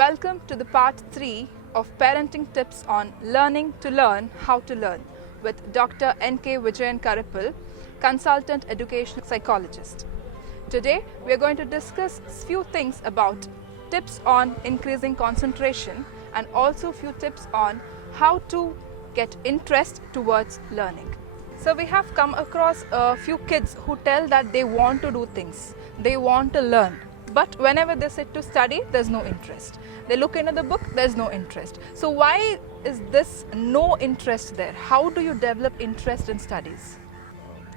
Welcome to the part 3 of Parenting Tips on Learning to Learn How to Learn with Dr. N.K. Vijayan Karippal, Consultant Educational Psychologist. Today we are going to discuss few things about tips on increasing concentration and also few tips on how to get interest towards learning. So we have come across a few kids who tell that they want to do things, they want to learn. But whenever they sit to study, there's no interest. They look into the book, there's no interest. So why is this no interest there? How do you develop interest in studies?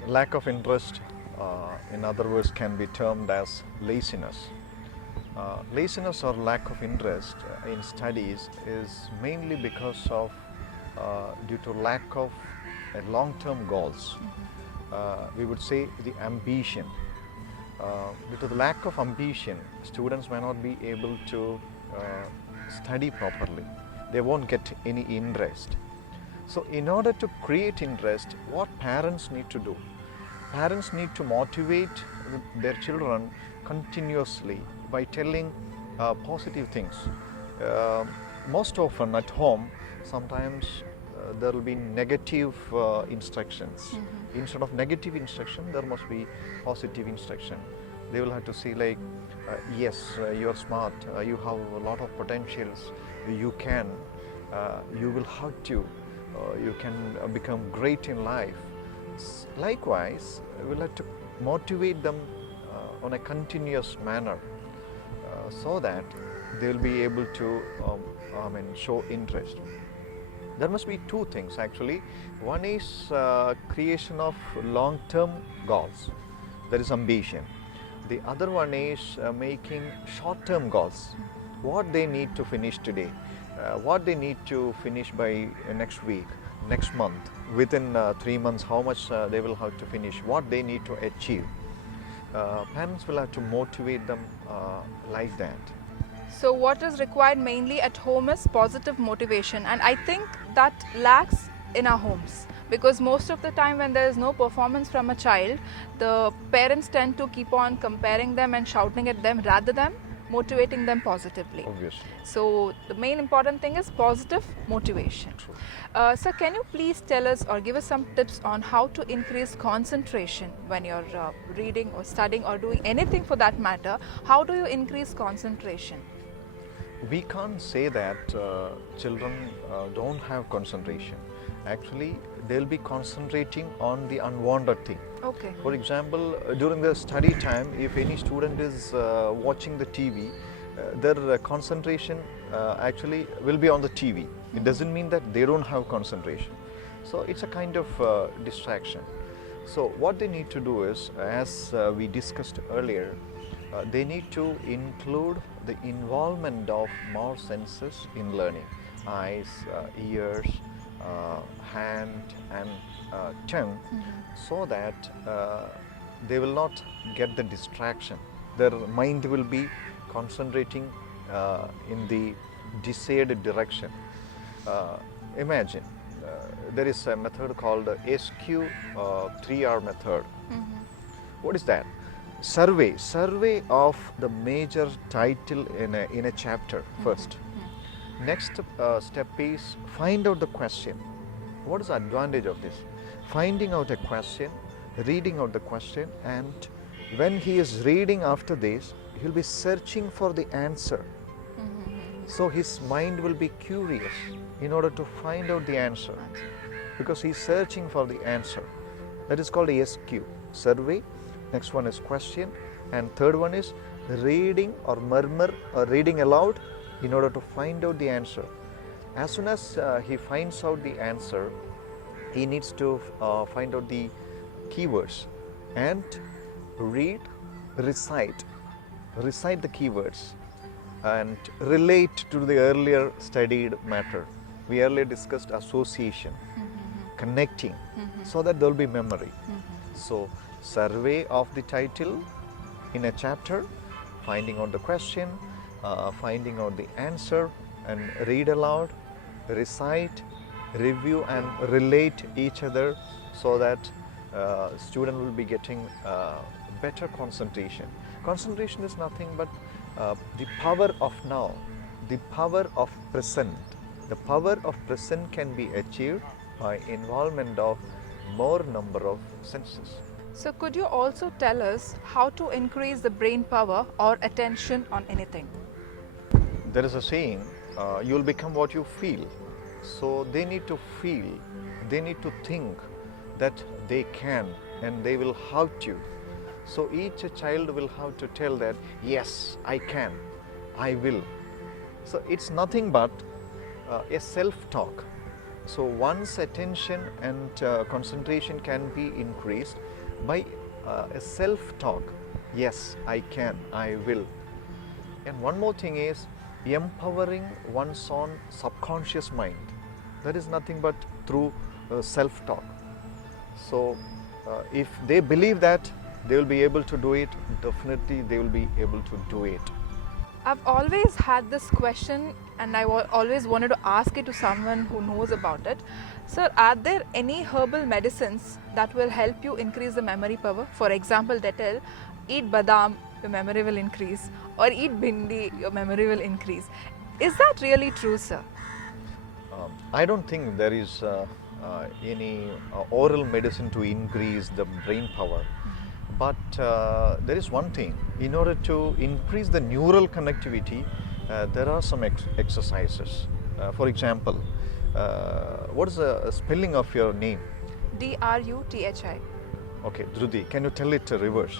Lack of interest, in other words, can be termed as laziness. Laziness or lack of interest in studies is mainly because of due to lack of long-term goals. We would say the ambition. Due to the lack of ambition, students may not be able to study properly. They won't get any interest. So in order to create interest, what parents need to do? Parents need to motivate their children continuously by telling positive things. Most often at home, sometimes there will be negative instructions. Instead of negative instruction, there must be positive instruction. They will have to say like, yes, you are smart, you have a lot of potentials, you can, you will have to, you can become great in life. Likewise, we will have to motivate them on a continuous manner so that they will be able to show interest. There must be two things actually. One is creation of long-term goals, that is ambition. The other one is making short-term goals, what they need to finish today, what they need to finish by next week, next month, within 3 months how much they will have to finish, what they need to achieve. Parents will have to motivate them like that. So what is required mainly at home is positive motivation, and I think that lacks in our homes, because most of the time when there is no performance from a child, the parents tend to keep on comparing them and shouting at them rather than motivating them positively. Obviously. So the main important thing is positive motivation. So can you please tell us or give us some tips on how to increase concentration when you're reading or studying or doing anything for that matter? How do you increase concentration? We can't say that children don't have concentration. Actually, they'll be concentrating on the unwanted thing. Okay. For example, during the study time, if any student is watching the TV, their concentration actually will be on the TV. It doesn't mean that they don't have concentration. So it's a kind of distraction. So what they need to do is, as we discussed earlier, they need to include the involvement of more senses in learning: eyes, ears, hand and tongue, so that they will not get the distraction. Their mind will be concentrating in the desired direction. Imagine there is a method called the SQRRR method. What is that? Survey of the major title in a chapter first. Next step is find out the question. What is the advantage of this? Finding out a question, reading out the question, and when he is reading after this, he will be searching for the answer. So his mind will be curious in order to find out the answer, because he is searching for the answer. That is called SQ, survey. Next one is question, and third one is reading or murmur or reading aloud in order to find out the answer. As soon as he finds out the answer, he needs to find out the keywords and recite the keywords and relate to the earlier studied matter. We earlier discussed association, connecting, so that there will be memory. So survey of the title in a chapter, finding out the question, finding out the answer, and read aloud, recite, review and relate each other, so that student will be getting better concentration. Concentration is nothing but the power of now. the power of present. The power of present can be achieved by involvement of more number of senses. So could you also tell us how to increase the brain power or attention on anything? There is a saying, you'll become what you feel. So they need to feel, they need to think that they can, and they will have to. So each child will have to tell that, yes, I can, I will. So it's nothing but a self-talk. So one's attention and concentration can be increased by a self-talk. Yes, I can, I will. And one more thing is empowering one's own subconscious mind. That is nothing but through self-talk. So if they believe that they will be able to do it, definitely they will be able to do it. I've always had this question and I always wanted to ask it to someone who knows about it. Sir, are there any herbal medicines that will help you increase the memory power? For example, they tell, eat badam, your memory will increase, or eat bhindi, your memory will increase. Is that really true, sir? I don't think there is any oral medicine to increase the brain power. But there is one thing, in order to increase the neural connectivity, there are some exercises. For example, what is the spelling of your name? Druthi. Okay, Druthi, can you tell it reverse?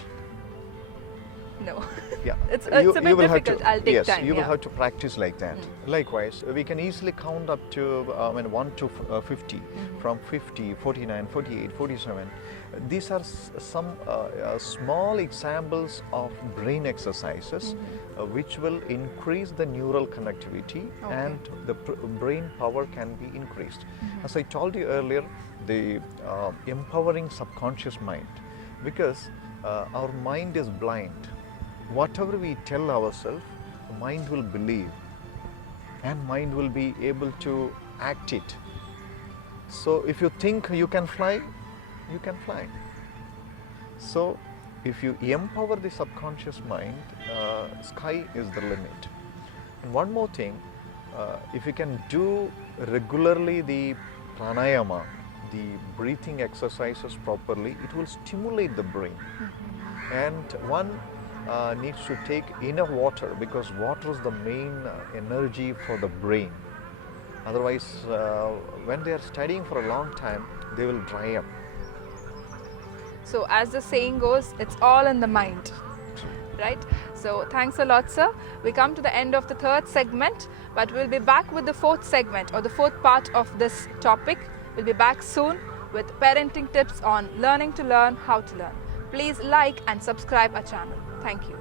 No. Yeah. It's a bit difficult. I'll take yes, time. you will have to practice like that. Likewise, we can easily count up to 1 to 50, from 50, 49, 48, 47. These are some small examples of brain exercises which will increase the neural connectivity and the brain power can be increased. As I told you earlier, the empowering subconscious mind, because our mind is blind. Whatever we tell ourselves, the mind will believe and mind will be able to act it. So if you think you can fly, you can fly. So if you empower the subconscious mind, sky is the limit. And one more thing, if you can do regularly the pranayama, the breathing exercises properly, it will stimulate the brain. And one needs to take enough water, because water is the main energy for the brain. Otherwise, when they are studying for a long time, they will dry up. So as the saying goes, it's all in the mind, right? So thanks a lot, sir. We come to the end of the third segment, but we'll be back with the fourth segment or the fourth part of this topic. We'll be back soon with parenting tips on learning to learn how to learn. Please like and subscribe our channel. Thank you.